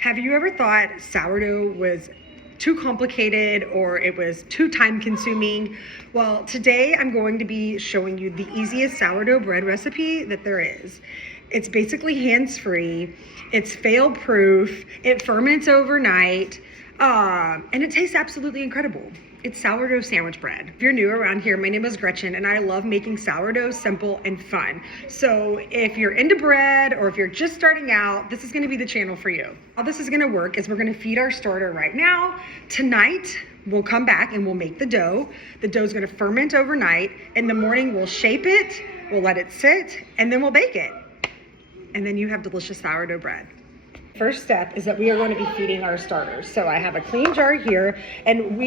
Have you ever thought sourdough was too complicated or it was too time consuming? Well, today I'm going to be showing you the easiest sourdough bread recipe that there is. It's basically hands-free, it's fail-proof, it ferments overnight, and it tastes absolutely incredible. It's sourdough sandwich bread. If you're new around here, my name is Gretchen and I love making sourdough simple and fun. So if you're into bread or if you're just starting out, this is gonna be the channel for you. How this is gonna work is we're gonna feed our starter right now. Tonight, we'll come back and we'll make the dough. The dough's gonna ferment overnight. In the morning, we'll shape it, we'll let it sit, and then we'll bake it. And then you have delicious sourdough bread. First step is that we are going to be feeding our starters. So I have a clean jar here and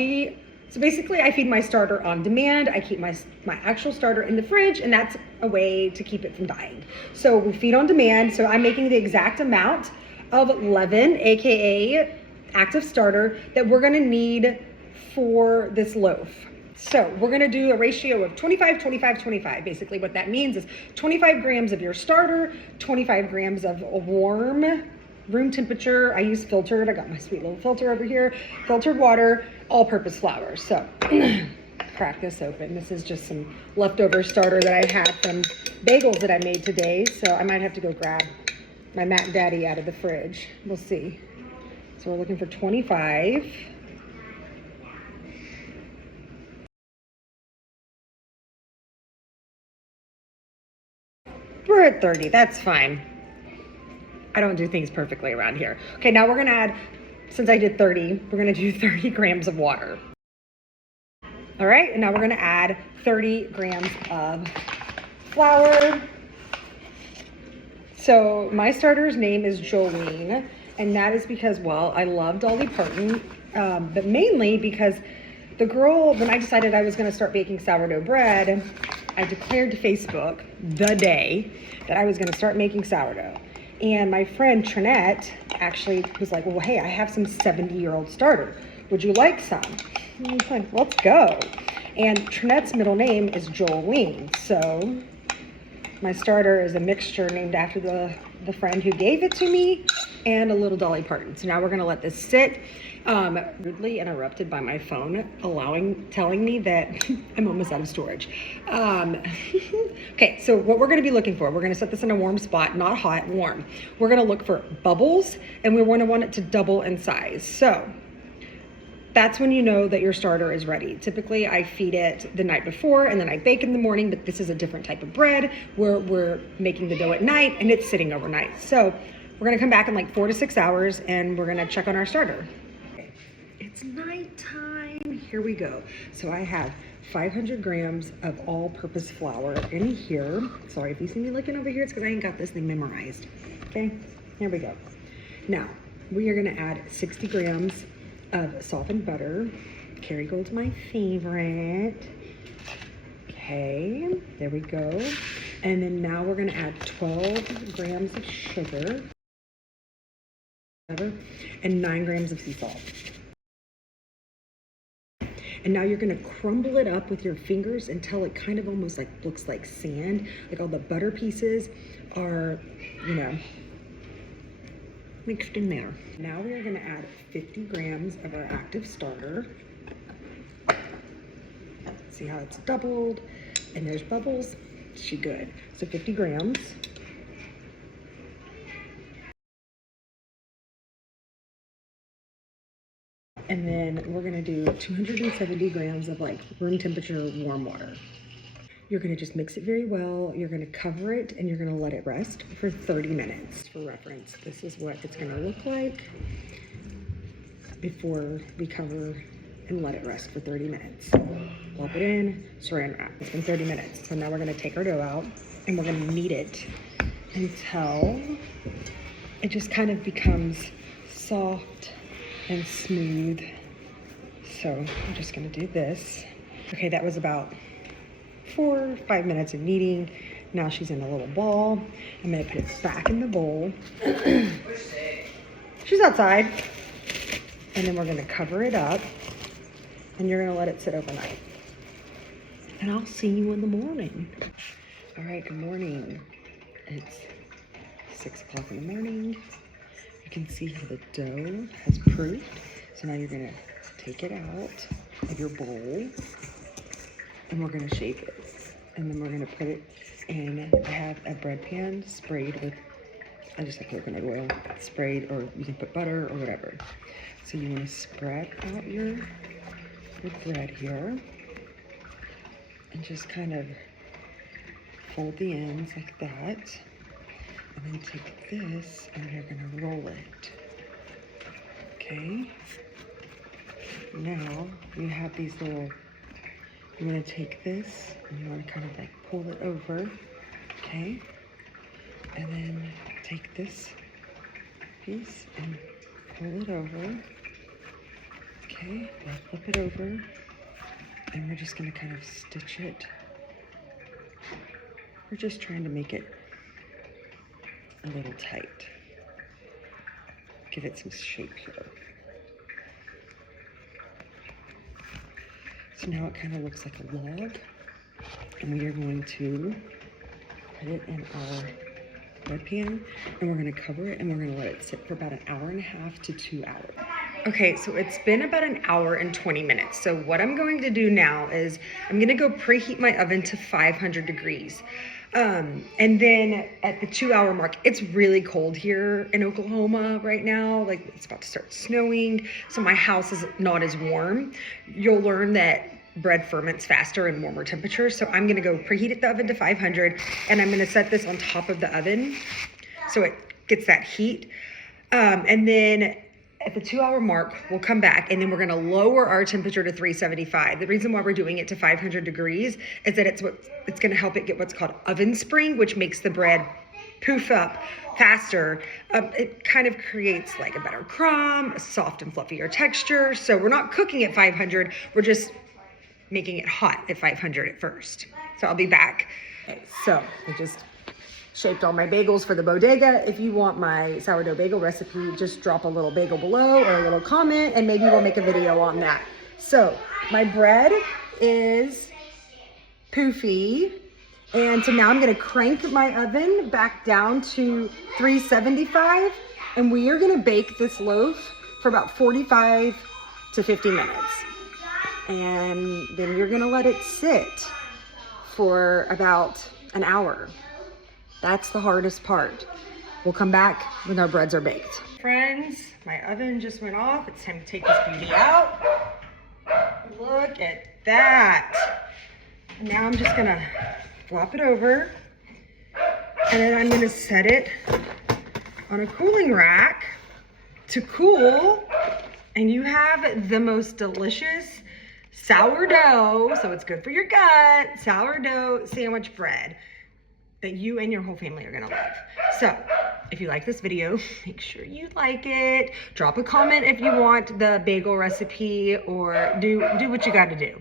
so basically I feed my starter on demand. I keep my actual starter in the fridge and that's a way to keep it from dying. So we feed on demand. So I'm making the exact amount of leaven, AKA active starter, that we're gonna need for this loaf. So we're gonna do a ratio of 25, 25, 25. Basically what that means is 25 grams of your starter, 25 grams of warm room temperature. I use filtered. I got my sweet little filter over here. Filtered water, all-purpose flour. So crack this open. This is just some leftover starter that I had from bagels that I made today. So I might have to go grab my Mac Daddy out of the fridge. We'll see. So we're looking for 25. We're at 30. That's fine. I don't do things perfectly around here. Okay, now we're gonna add, since I did 30, we're gonna do 30 grams of water. All right, and now we're gonna add 30 grams of flour. So my starter's name is Jolene, and that is because, well, I love Dolly Parton, but mainly because the girl, when I decided I was gonna start baking sourdough bread, I declared to Facebook the day that I was gonna start making sourdough. And my friend Trinette actually was like, well, hey, I have some 70-year-old starter. Would you like some? And I was like, let's go. And Trinette's middle name is Jolene. So my starter is a mixture named after the friend who gave it to me and a little Dolly Parton. So now we're gonna let this sit. Rudely interrupted by my phone, telling me that I'm almost out of storage. Okay, so what we're gonna be looking for, we're gonna set this in a warm spot, not hot, warm. We're gonna look for bubbles and we're gonna want it to double in size. So that's when you know that your starter is ready. Typically I feed it the night before and then I bake in the morning, but this is a different type of bread where we're making the dough at night and it's sitting overnight. So we're gonna come back in like 4 to 6 hours and we're gonna check on our starter. It's nighttime. Here we go. So I have 500 grams of all-purpose flour in here. Sorry if you see me looking over here, it's because I ain't got this thing memorized. Okay, here we go. Now, we are gonna add 60 grams of softened butter. Kerrygold's my favorite. Okay, there we go. And then now we're gonna add 12 grams of sugar and 9 grams of sea salt. And now you're gonna crumble it up with your fingers until it kind of almost like looks like sand. Like all the butter pieces are, you know, mixed in there. Now we are gonna add 50 grams of our active starter. See how it's doubled and there's bubbles? She good. So 50 grams. And then we're gonna do 270 grams of like room temperature warm water. You're gonna just mix it very well. You're gonna cover it and you're gonna let it rest for 30 minutes. For reference, this is what it's gonna look like before we cover and let it rest for 30 minutes. Plop it in, saran wrap. It's been 30 minutes. So now we're gonna take our dough out and we're gonna knead it until it just kind of becomes soft and smooth. So I'm just gonna do this. Okay, that was about 4 or 5 minutes of kneading. Now she's in a little ball. I'm gonna put it back in the bowl. She's outside. And then we're gonna cover it up and you're gonna let it sit overnight. And I'll see you in the morning. All right, good morning. It's 6 o'clock in the morning. can see how the dough has proofed. So now you're gonna take it out of your bowl and we're gonna shape it. And then we're gonna put it in, I have a bread pan sprayed with, I just have coconut oil, sprayed, or you can put butter or whatever. So you wanna spread out your bread here and just kind of fold the ends like that. And then take this and you're gonna roll it. Okay? Now you have these little, you're gonna take this and you wanna kind of like pull it over. Okay? And then take this piece and pull it over. Okay? Now flip it over. And we're just gonna kind of stitch it. We're just trying to make it a little tight. Give it some shape here. So now it kind of looks like a log, and we are going to put it in our bread pan, and we're going to cover it, and we're going to let it sit for about an hour and a half to 2 hours. Okay, so it's been about an hour and 20 minutes. So what I'm going to do now is I'm going to go preheat my oven to 500 degrees. And then at the 2 hour mark, it's really cold here in Oklahoma right now. Like it's about to start snowing. So my house is not as warm. You'll learn that bread ferments faster in warmer temperatures. So I'm gonna go preheat the oven to 500 and I'm gonna set this on top of the oven so it gets that heat. And then at the 2 hour mark, we'll come back and then we're gonna lower our temperature to 375. The reason why we're doing it to 500 degrees is that it's gonna help it get what's called oven spring, which makes the bread poof up faster. It kind of creates like a better crumb, a soft and fluffier texture. So we're not cooking at 500, we're just making it hot at 500 at first. So I'll be back. Okay, so I just shaped all my bagels for the bodega. If you want my sourdough bagel recipe, just drop a little bagel below or a little comment and maybe we'll make a video on that. So my bread is poofy. And so now I'm gonna crank my oven back down to 375 and we are gonna bake this loaf for about 45 to 50 minutes. And then you're gonna let it sit for about an hour. That's the hardest part. We'll come back when our breads are baked. Friends, my oven just went off. It's time to take this beauty out. Look at that. And now I'm just gonna flop it over and then I'm gonna set it on a cooling rack to cool, and you have the most delicious sourdough, so it's good for your gut, sourdough sandwich bread that you and your whole family are gonna love. So if you like this video, make sure you like it. Drop a comment if you want the bagel recipe, or do what you gotta do.